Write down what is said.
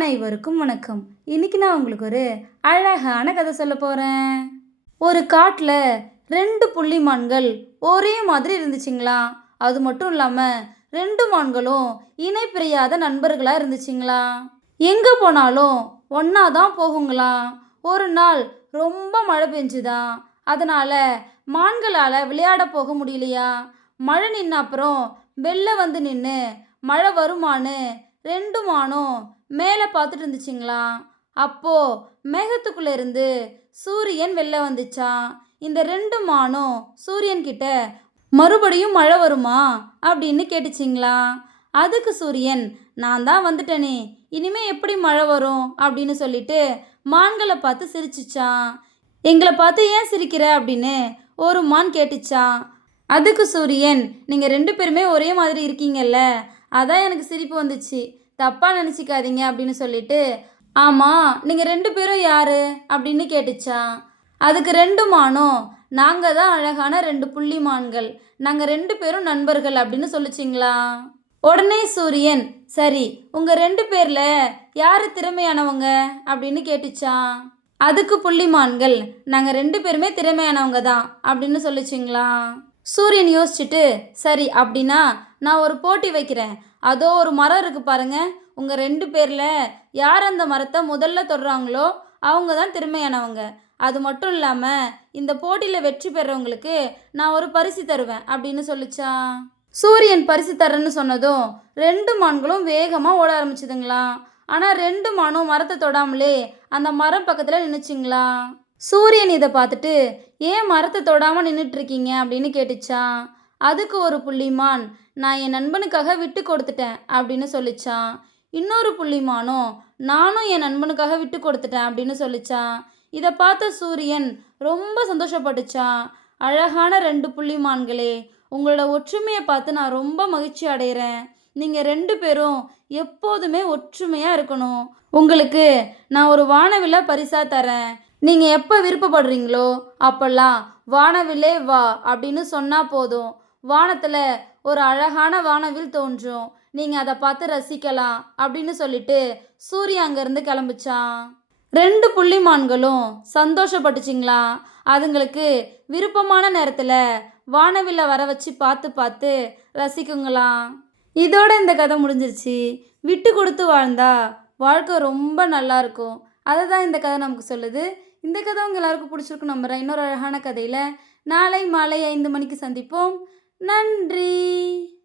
அனைவருக்கும் வணக்கம். இன்னைக்கு நான் உங்களுக்கு ஒரு அழகான கதை சொல்ல போகிறேன் ஒரு காட்டில் ரெண்டு புள்ளி மான்கள் ஒரே மாதிரி இருந்துச்சுங்களா? அது மட்டும் இல்லாமல் ரெண்டு மான்களும் இணை பிரியாத நண்பர்களாக இருந்துச்சுங்களா? எங்கே போனாலும் ஒன்றா தான் போகுங்களா? ஒரு நாள் ரொம்ப மழை பெஞ்சுதான் அதனால் மான்களால் விளையாட போக முடியலையா? மழை நின்ன அப்புறம் வெளில வந்து நின்று மழை வருமான்னு ரெண்டு மானும் மேலே பார்த்துட்டு இருந்துச்சிங்களா? அப்போ மேகத்துக்குள்ளே இருந்து சூரியன் வெளில வந்துச்சான் இந்த ரெண்டு மானும் சூரியன்கிட்ட மறுபடியும் மழை வருமா? அப்படின்னு கேட்டுச்சிங்களா? அதுக்கு சூரியன் நான் தான் வந்துட்டேனே இனிமே எப்படி மழை வரும்? அப்படின்னு சொல்லிட்டு மான்களை பார்த்து சிரிச்சிச்சான் எங்களை பார்த்து ஏன் சிரிக்கிற? அப்படின்னு ஒரு மான் கேட்டுச்சான் அதுக்கு சூரியன் நீங்கள் ரெண்டு பேருமே ஒரே மாதிரி இருக்கீங்கல்ல அதான் எனக்கு சிரிப்பு வந்துச்சு. தப்பாக நினச்சிக்காதீங்க அப்படின்னு சொல்லிட்டு ஆமாம் நீங்கள் ரெண்டு பேரும் யாரு? அப்படின்னு கேட்டுச்சான் அதுக்கு ரெண்டு மானும் நாங்கள் தான் அழகான ரெண்டு புள்ளி மான்கள். நாங்கள் ரெண்டு பேரும் நண்பர்கள் அப்படின்னு சொல்லிச்சிங்களா. உடனே சூரியன் சரி உங்கள் ரெண்டு பேரில் யார் திறமையானவங்க? அப்படின்னு கேட்டுச்சான் அதுக்கு புள்ளிமான்கள் நாங்கள் ரெண்டு பேருமே திறமையானவங்க தான் அப்படின்னு சொல்லிச்சிங்களா. சூரியன் யோசிச்சுட்டு சரி அப்படின்னா நான் ஒரு போட்டி வைக்கிறேன். அதோ ஒரு மரம் இருக்குது பாருங்க. உங்கள் ரெண்டு பேரில் யார் அந்த மரத்தை முதல்ல தொடுறாங்களோ அவங்க தான் திறமையானவங்க. அது மட்டும் இல்லாமல் இந்த போட்டியில் வெற்றி பெறவங்களுக்கு நான் ஒரு பரிசு தருவேன் அப்படின்னு சொல்லிச்சா. சூரியன் பரிசு தரேன்னு சொன்னதும் ரெண்டு மான்களும் வேகமாக ஓட ஆரம்பிச்சுதுங்களா ஆனால் ரெண்டு மானும் மரத்தை தொடாமலே அந்த மரம் பக்கத்தில் நின்றுச்சிங்களா சூரியன் இதை பார்த்துட்டு ஏன் மரத்தை தொடாமல் நின்றுட்டுருக்கீங்க அப்படின்னு கேட்டுச்சான் அதுக்கு ஒரு புள்ளிமான். நான் என் நண்பனுக்காக விட்டு கொடுத்துட்டேன் அப்படின்னு சொல்லிச்சான் இன்னொரு புள்ளிமானும் நானும் என் நண்பனுக்காக விட்டு கொடுத்துட்டேன் அப்படின்னு சொல்லிச்சான் இதை பார்த்த சூரியன் ரொம்ப சந்தோஷப்பட்டுச்சான் அழகான ரெண்டு புள்ளிமான்களே உங்களோட ஒற்றுமையை பார்த்து நான் ரொம்ப மகிழ்ச்சி அடைகிறேன் நீங்கள் ரெண்டு பேரும் எப்போதுமே ஒற்றுமையாக இருக்கணும். உங்களுக்கு நான் ஒரு வானவில பரிசாக தரேன் நீங்கள் எப்போ விருப்பப்படுறீங்களோ அப்போல்லாம் வானவிலே வா அப்படின்னு சொன்னால் போதும். வானத்தில் ஒரு அழகான வானவில் தோன்றும். நீங்கள் அதை பார்த்து ரசிக்கலாம் அப்படின்னு சொல்லிட்டு சூரியன் அங்கேருந்து கிளம்புச்சான். ரெண்டு புள்ளிமான்களும் சந்தோஷப்பட்டுச்சிங்களா? அதுங்களுக்கு விருப்பமான நேரத்தில் வானவில்லை வர வச்சு பார்த்து பார்த்து ரசிக்குங்களாம். இதோட இந்த கதை முடிஞ்சிருச்சு. விட்டு கொடுத்து வாழ்ந்தா வாழ்க்கை ரொம்ப நல்லா இருக்கும். அதை தான் இந்த கதை நமக்கு சொல்லுது. இந்த கதை உங்கள் எல்லாருக்கும் பிடிச்சிருக்கும் நம்புகிறேன் இன்னொரு அழகான கதையில் நாளை மாலை ஐந்து மணிக்கு சந்திப்போம். நன்றி.